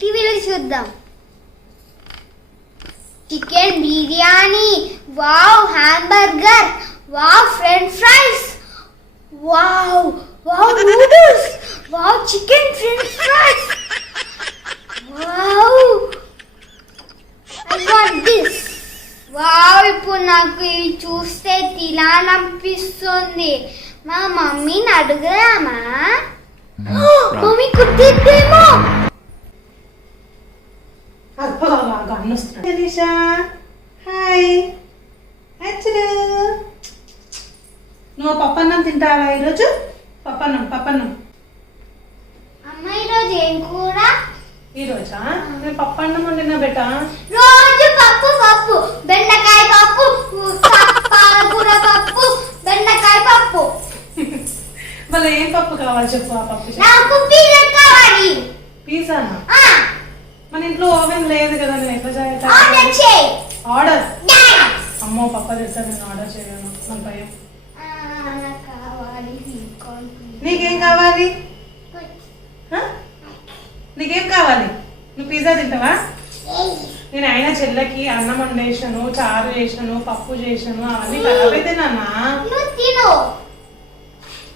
టీవీలో చూద్దాం. Chicken biryani, wow hamburger, wow French fries, wow wow noodles, wow chicken French fries, wow I want this. Wow ఇప్పుడు నాకు ఇవి చూస్తే తినాలనిపిస్తుంది. మా మమ్మీని అడుగుదామా? మమ్మీ కుట్టిద్దేమో. హాయ్, నువ్వు పప్పన్నం తింటావా ఈరోజు? పప్పన్నం. అమ్మ ఈరోజు ఏం కూర? ఈరోజా నేను పప్పన్నం వండినా బెట. రోజు పప్పు, బెండకాయ పప్పు, పాలకూర పప్పు, బెండకాయ పప్పు. మళ్ళీ ఏం పప్పు కావాలి చెప్పు. ఆ పప్పు నాకు పిజ్జా కావాలి. పిజ్జానా? మన ఇంట్లో ఓవెన్ లేదు కదా, నేను ఎట్లా ఆర్డర్. అమ్మో పప్ప తెస్తా, నేను ఆర్డర్ చేయను. నాకు భయం. నీకేం కావాలి? నీకేం కావాలి? నువ్వు పిజ్జా తింటావా? నేను అయినా చెల్లెకి అన్నం వండేసాను, చారు చేసాను, పప్పు చేసాను, అవన్నీ ఖరాబ్ అయితే నాన్న.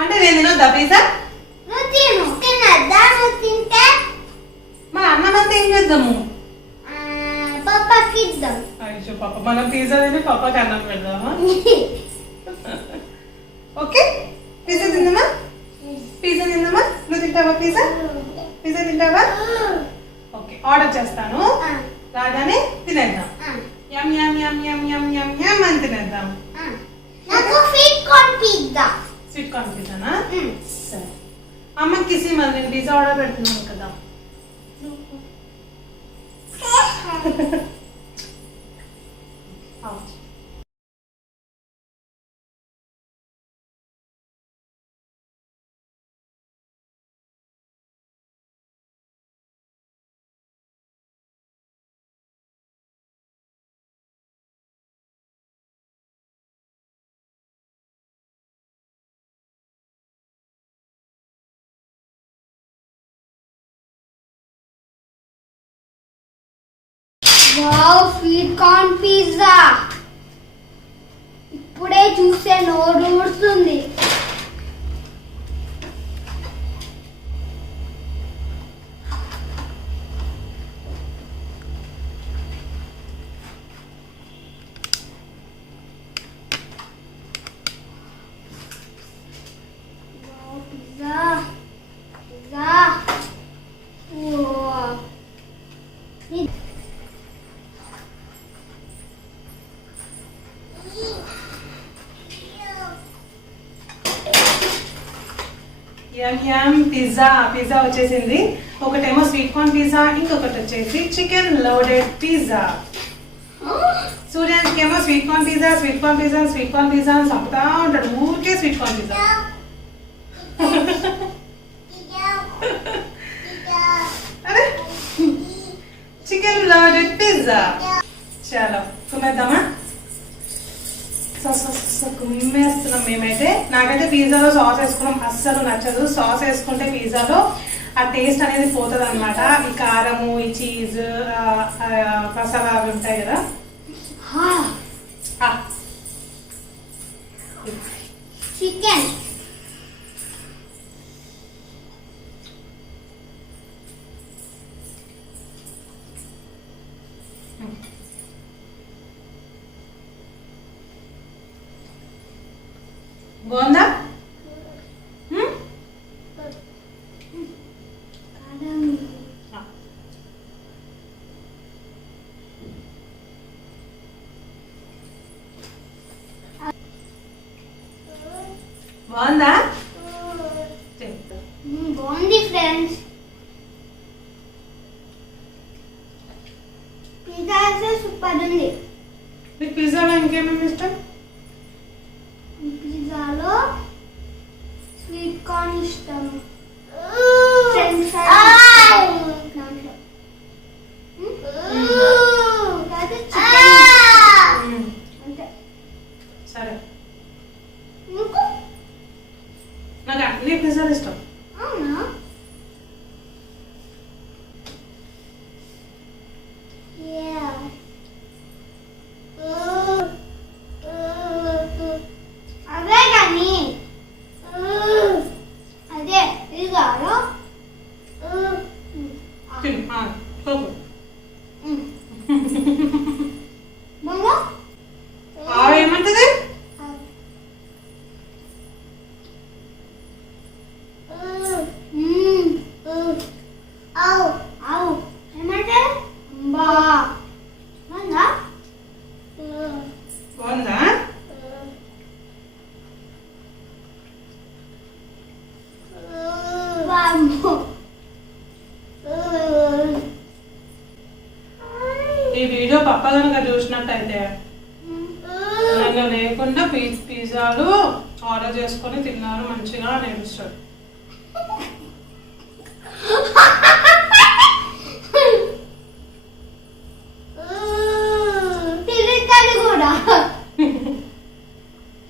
అంటే నేను తినొద్దా పిజ్జా? మన అన్నం అంతా ఏం చేద్దాము? పప్పకి ఇద్దాం. అయ్యో పప్ప, మనం పిజ్జా తిని పప్పకి అన్నం పెడదామా? ఓకే, పిజ్జా తిందామా? నువ్వు తింటావా పిజ్జా? తింటావా? ఓకే, ఆర్డర్ చేస్తాను. రాగానే తినేద్దాం. యమ్ యమ్ యమ్ యమ్ యమ్ యమ్ యమ్ అని తినేద్దాం. స్వీట్ కార్న్ పిజ్జానా? సరే, అమ్మకి ఇసి, మరి నేను పిజ్జా ఆర్డర్ పెడుతున్నాను కదా. Wow sweet corn pizza. ఇప్పుడే చూస్తే నోరు ఊరుతుంది. పిజ్జా వచ్చేసింది. ఒకటేమో స్వీట్ కార్న్ పిజ్జా, ఇంకొకటి వచ్చేసి చికెన్ లోడెడ్ పిజ్జా. సూర్యానికి ఏమో స్వీట్ కార్న్ పిజ్జా చంపుతా ఉంటాడు, ఊరికే స్వీట్ కార్న్ పిజ్జా. అరే చికెన్ లోడెడ్ పిజ్జా. చాలా కుమ్మేద్దామా? కుమ్మేస్తున్నాం మేమైతే. నాకైతే పిజ్జాలో సాస్ వేసుకోవడం అస్సలు నచ్చదు. సాస్ వేసుకుంటే పిజ్జాలో ఆ టేస్ట్ అనేది పోతుంది అనమాట. ఈ కారము, ఈ చీజ్, మసాలా అవి ఉంటాయి కదా. చికెన్ బాగుందా? బాగుందా? బాగుంది ఫ్రెండ్స్. పిజ్జా అయితే సూపర్ ఉంది. మీకు పిజ్జాలో ఇంకేమేమి ఇష్టం? పిజ్జాలో స్వీట్ కార్న్ ఇష్టం, ఫ్రెంచ్ ఫ్రైస్ సరే, నాకు అన్ని పిజ్జాలు ఇష్టం. అమ్మో. ఈ వీడియో పప్ప కనుక చూసినట్టయితే నన్ను లేకుండా పిజ్జాలు ఆర్డర్ చేసుకొని తిన్నారు మంచిగా అని ఏడుస్తాడు. తిరుగుతాడు కూడా.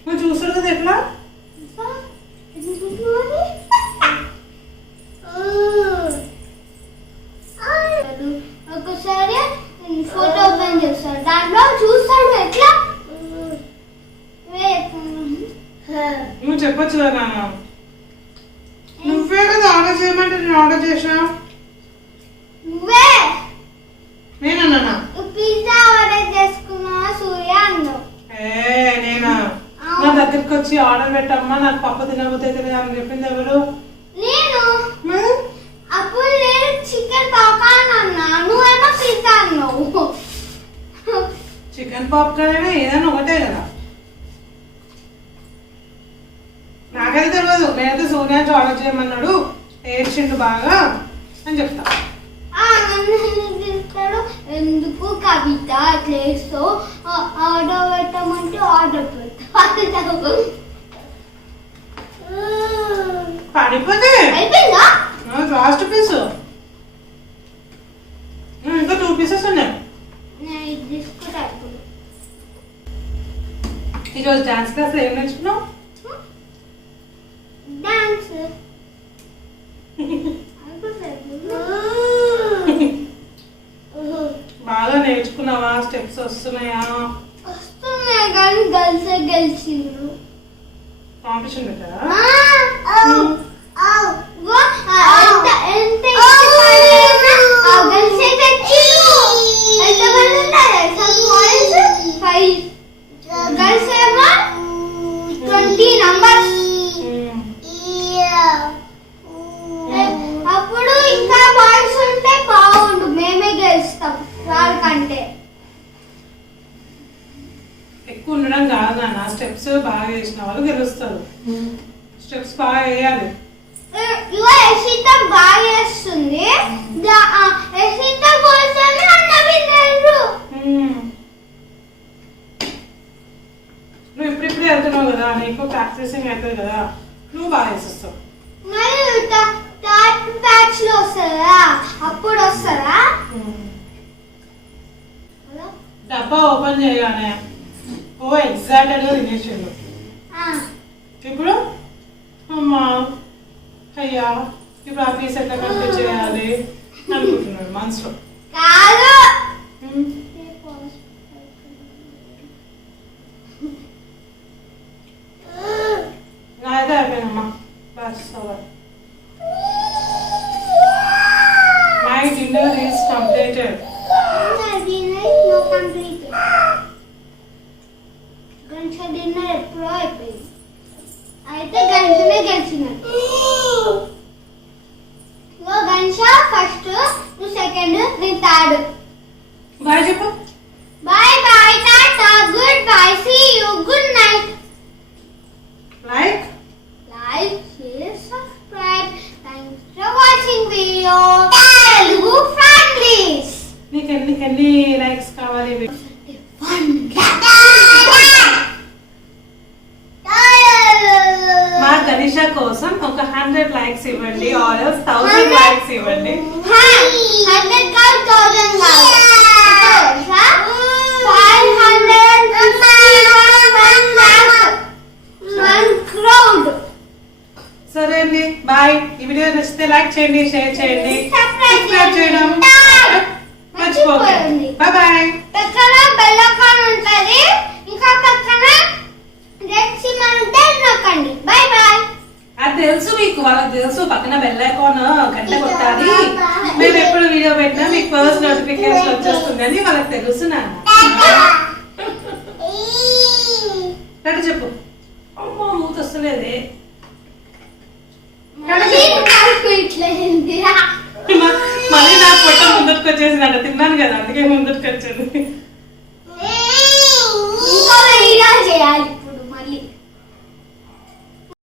నువ్వు చూస్తాడు కదా ఎట్లా ఒకసారి ఫోటో ఓపెన్ చేస్తాడు, దాంట్లో చూస్తాడు ఎట్లా. నువ్వు చెప్పొచ్చు కదా నాన్న, నువ్వే కదా ఆర్డర్ చేయమంటే నేను ఆర్డర్ చేసా. నువ్వే నేనన్నా పిజ్జా ఆర్డర్ చేసుకున్నావా సూర్య అన్నావు. నేనా? నా దగ్గరికి వచ్చి ఆర్డర్ పెట్టమ్మా నాకు పప్పు తినబోతుంది అని చెప్పింది ఎవరు? నేను. అప్పుడు నేను చికెన్ పాప్కార్న్ అన్నా, నువ్వేమో పిజ్జా అన్నావు. చికెన్ పాప్కార్న్ అయినా ఏదైనా ఒకటే కదా. నాకైతే తెలియదు, నేనైతే సూర్యానికి ఆర్డర్ చేయమన్నాడు ఏడ్చిండు బాగా అని చెప్తా. ఎందుకు కవిత అట్లేస్తూ ఆర్డర్ పెట్టమంటే ఆర్డర్ పెడతావు. పడిపోతే అయిపోయిందా? లాస్ట్ పీస్ ఇంకా 2 పీసెస్ ఉన్నాయి. ఈరోజు డాన్స్ క్లాస్ లో ఏం నేర్చుకున్నావు? డాన్స్. బాగా నేర్చుకున్నావా? స్టెప్స్ వస్తున్నాయా? వస్తున్నాయి కానీ గర్ల్స్ గెలిచిండ్రు. కాంపిటీషన్ పెట్టారా? గర్ల్స్ ఏమో 20 నంబర్స్. అప్పుడు ఇంకా బాయ్స్ ఉంటే బాగుండు, మేమే గెలుస్తాం వాళ్ళకంటే. ఎక్కువ ఉండడం కాదు నాన్న, స్టెప్స్ బాగా వేసిన వాళ్ళు గెలుస్తారు. స్టెప్స్ బాగా వేయాలి. యశిత బాగా చేస్తుంది, యశిత కోసమే అన్నవిన్నారు. నువ్వు ఇప్పుడిప్పుడే వెళ్తున్నావు కదా, నీకు ప్రాక్టీసింగ్ అవుతుంది కదా, నువ్వు బాగా వేసేస్తావు. మరి థర్డ్ బ్యాచ్ లో వస్తారా? అప్పుడు వస్తారా? డబ్బా ఓపెన్ చేయగానే ఓ ఎగ్జాక్ట్ గా తినేసిండు. ఇప్పుడు అమ్మా అయ్యా ఇప్పుడు ఆ పీస్ ఎట్లా కంప్లీట్ చేయాలి అనుకుంటున్నాడు మనసులో. కాదు, నాదే అయిపోయిందమ్మా. బస్ మై డిన్నర్ ఈస్ కంప్లీటెడ్. గంట డిన్నర్ ఎప్పుడో అయిపోయింది. అయితే గంటనే గెలిచినట్టు. గంట ఫస్ట్, నువ్వు సెకండ్, నేను థర్డ్. బాయ్ చెప్పు. Bye bye, tata, good bye, see you, good night. Like share, subscribe. Thanks for watching video Telugu friendlies. నీకు ఎన్ని లైక్స్ కావాలి? మా గణేష కోసం ఒక 100 లైక్స్ ఇవ్వండి, ఆర్ 1000 లైక్స్ ఇవ్వండి. 100 కాదు, 1000 కాదు. 1 crore. సరే అండి, బాయ్. ఈ వీడియో నచ్చితే లైక్ చేయండి, షేర్ చేయండి, సబ్స్క్రైబ్ చేయడం మర్చిపోకండి. Bye bye. పక్కన బెల్ ఐకాన్ ఉంటది, ఇంకా పక్కన రెడ్ సింబల్ ఉంటే నొక్కండి. Bye bye. అది తెలుసు మీకు, వాళ్ళకి తెలుసు పక్కన బెల్ ఐకాన్ గంట కొట్టాలి, మేము ఎప్పుడు వీడియో పెట్టినా మీకు ఫస్ట్ నోటిఫికేషన్ వచ్చేస్తుంది అని వాళ్ళకి తెలుసు నాన్న. చెప్పు. అమ్మా మూత వస్తలేదే. మళ్ళీ నాకు పొట్ట ముందరికి వచ్చేసిందంట, తిన్నాను కదా అందుకే ముందరికి వచ్చాను.